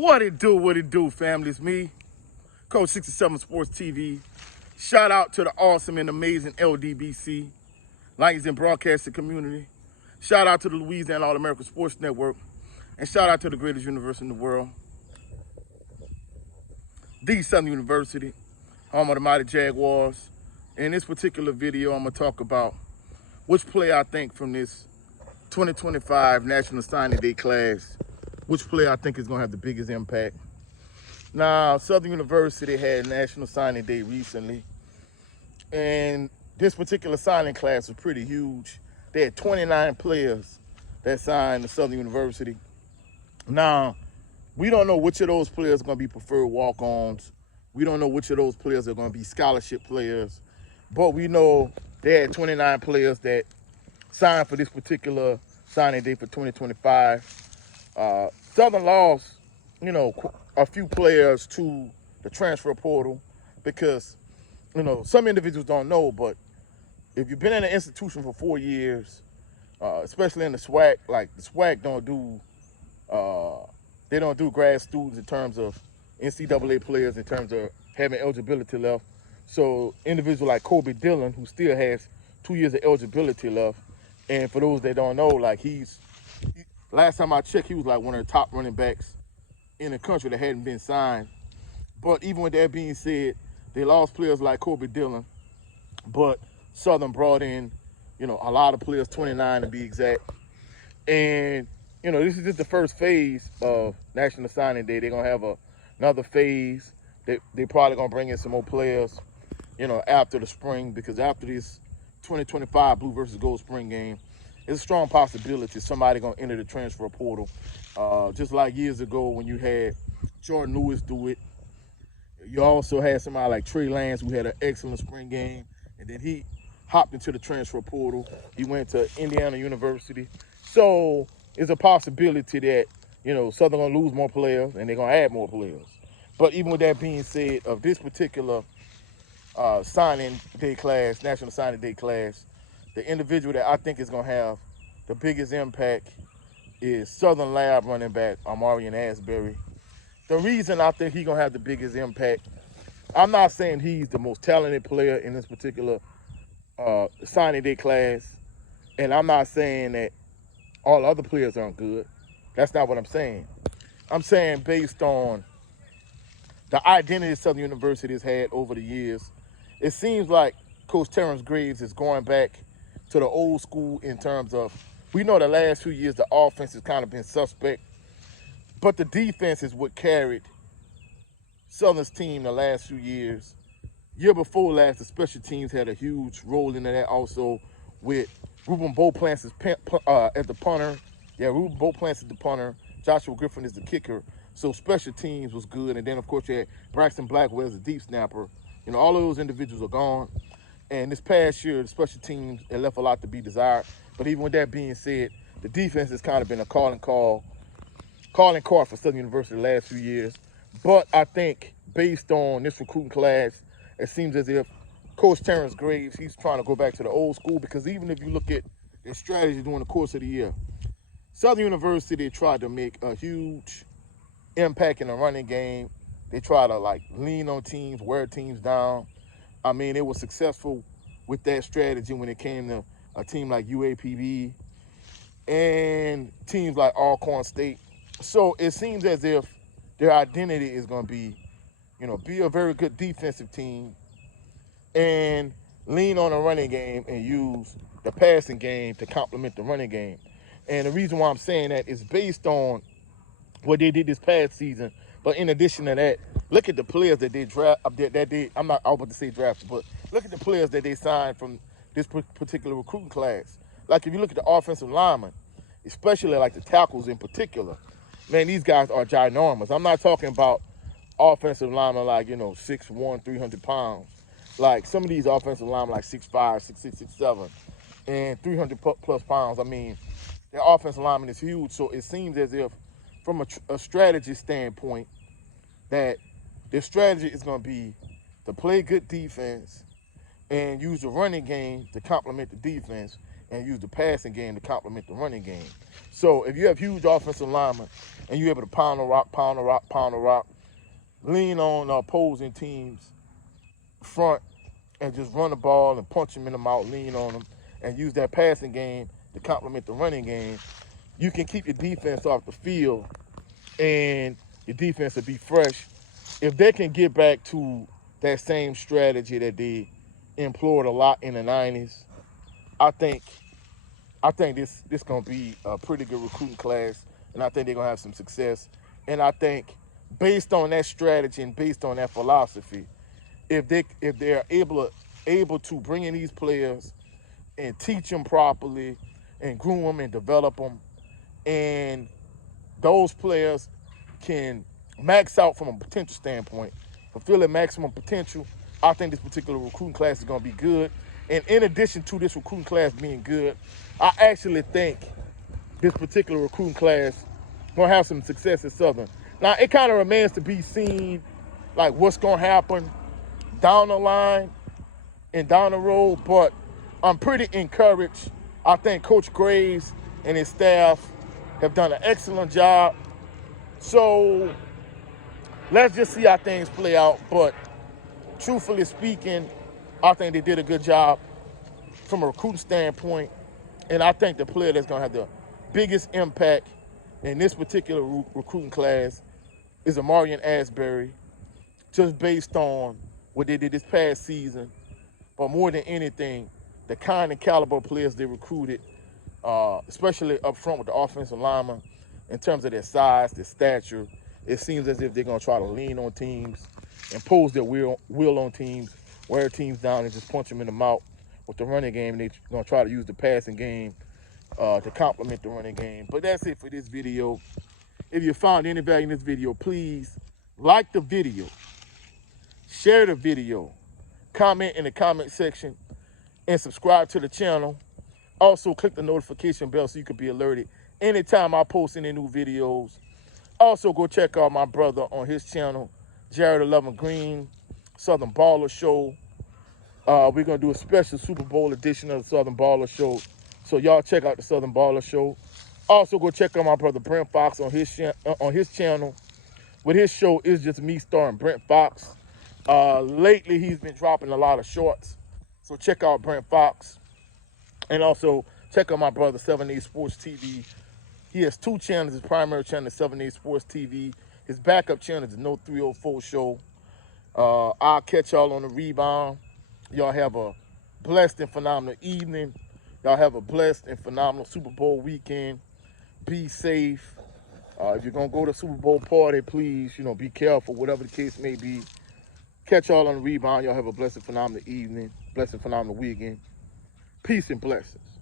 What it do, family? It's me, Coach 67 Sports TV. Shout out to the awesome and amazing LDBC, Lions and Broadcasting Community. Shout out to the Louisiana All-American Sports Network. And shout out to the greatest university in the world, the Southern University, home of the mighty Jaguars. In this particular video, I'm going to talk about which player I think from this 2025 National Signing Day class, which player I think is going to have the biggest impact. Now, Southern University had National Signing Day recently, and this particular signing class was pretty huge. They had 29 players that signed to Southern University. Now, we don't know which of those players are going to be preferred walk-ons. We don't know which of those players are going to be scholarship players. But we know they had 29 players that signed for this particular signing day for 2025. Southern lost, a few players to the transfer portal because, some individuals don't know, but if you've been in an institution for 4 years, especially in the SWAC, like the SWAC they don't do grad students in terms of NCAA players in terms of having eligibility left. So individual like Kobe Dillon, who still has 2 years of eligibility left, and for those that don't know, last time I checked, he was like one of the top running backs in the country that hadn't been signed. But even with that being said, they lost players like Kobe Dillon, but Southern brought in, a lot of players, 29 to be exact. And, this is just the first phase of National Signing Day. They're going to have another phase. They probably going to bring in some more players, after the spring, because after this 2025 Blue versus Gold spring game, it's a strong possibility somebody going to enter the transfer portal. Just like years ago when you had Jordan Lewis do it. You also had somebody like Trey Lance who had an excellent spring game, and then he hopped into the transfer portal. He went to Indiana University. So it's a possibility that, Southern going to lose more players and they're going to add more players. But even with that being said, of this particular signing day class, National Signing Day class, the individual that I think is going to have the biggest impact is Southern Lab running back Amarian Asbury. The reason I think he's going to have the biggest impact, I'm not saying he's the most talented player in this particular signing day class, and I'm not saying that all other players aren't good. That's not what I'm saying. I'm saying based on the identity Southern University has had over the years, it seems like Coach Terrence Graves is going back to the old school in terms of, we know the last few years the offense has kind of been suspect, but the defense is what carried Southern's team the last few years. Year before last, the special teams had a huge role in that also, with Ruben Beauplance as the punter. Yeah, Ruben Beauplance is the punter. Joshua Griffin is the kicker. So special teams was good. And then, of course, you had Braxton Blackwell as a deep snapper. All of those individuals are gone. And this past year, the special teams, it left a lot to be desired. But even with that being said, the defense has kind of been a calling card for Southern University the last few years. But I think based on this recruiting class, it seems as if Coach Terrence Graves, he's trying to go back to the old school, because even if you look at their strategy during the course of the year, Southern University tried to make a huge impact in the running game. They tried to lean on teams, wear teams down. I mean, it was successful with that strategy when it came to a team like UAPB and teams like Alcorn State. So it seems as if their identity is going to be, be a very good defensive team and lean on the running game and use the passing game to complement the running game. And the reason why I'm saying that is based on what they did this past season. But in addition to that, look at the players that they draft. I'm not about to say drafted, but look at the players that they signed from this particular recruiting class. Like if you look at the offensive linemen, especially like the tackles in particular, man, these guys are ginormous. I'm not talking about offensive linemen 6'1", 300 pounds. Like some of these offensive linemen 6'5", 6'6", 6'7", and 300 plus pounds. I mean, their offensive lineman is huge. So it seems as if from a strategy standpoint that their strategy is going to be to play good defense and use the running game to complement the defense. and use the passing game to complement the running game. So if you have huge offensive linemen and you're able to pound the rock, pound the rock, pound the rock, lean on opposing teams front and just run the ball and punch them in the mouth, lean on them, and use that passing game to complement the running game, you can keep your defense off the field and your defense will be fresh. If they can get back to that same strategy that they employed a lot in the 90s, I think this gonna be a pretty good recruiting class, and I think they're gonna have some success. And I think based on that strategy and based on that philosophy, if they're able to bring in these players and teach them properly and groom them and develop them, and those players can max out from a potential standpoint, fulfill their maximum potential, I think this particular recruiting class is going to be good. And in addition to this recruiting class being good, I actually think this particular recruiting class is going to have some success at Southern. Now, it kind of remains to be seen, like, what's going to happen down the line and down the road, but I'm pretty encouraged. I think Coach Graves and his staff have done an excellent job. So let's just see how things play out. But truthfully speaking, I think they did a good job from a recruiting standpoint. And I think the player that's going to have the biggest impact in this particular recruiting class is Amarian Asbury, just based on what they did this past season. But more than anything, the kind and caliber of players they recruited, especially up front with the offensive linemen, in terms of their size, their stature, it seems as if they're going to try to lean on teams, impose their will on teams, wear teams down, and just punch them in the mouth with the running game. They're going to try to use the passing game to complement the running game. But that's it for this video. If you found any value in this video, please like the video, share the video, comment in the comment section, and subscribe to the channel. Also, click the notification bell so you can be alerted anytime I post any new videos. Also, go check out my brother on his channel, Jared 11 Green, Southern Baller Show. We're going to do a special Super Bowl edition of the Southern Baller Show. So y'all check out the Southern Baller Show. Also, go check out my brother Brent Fox on his channel. With his show, It's Just Me starring Brent Fox. Lately, he's been dropping a lot of shorts. So check out Brent Fox. And also, check out my brother, 7A Sports TV. He has two channels. His primary channel is 7A Sports TV. His backup channel is the No 304 Show. I'll catch y'all on the rebound. Y'all have a blessed and phenomenal evening. Y'all have a blessed and phenomenal Super Bowl weekend. Be safe. If you're going to go to Super Bowl party, please, be careful, whatever the case may be. Catch y'all on the rebound. Y'all have a blessed and phenomenal evening. Blessed and phenomenal weekend. Peace and blessings.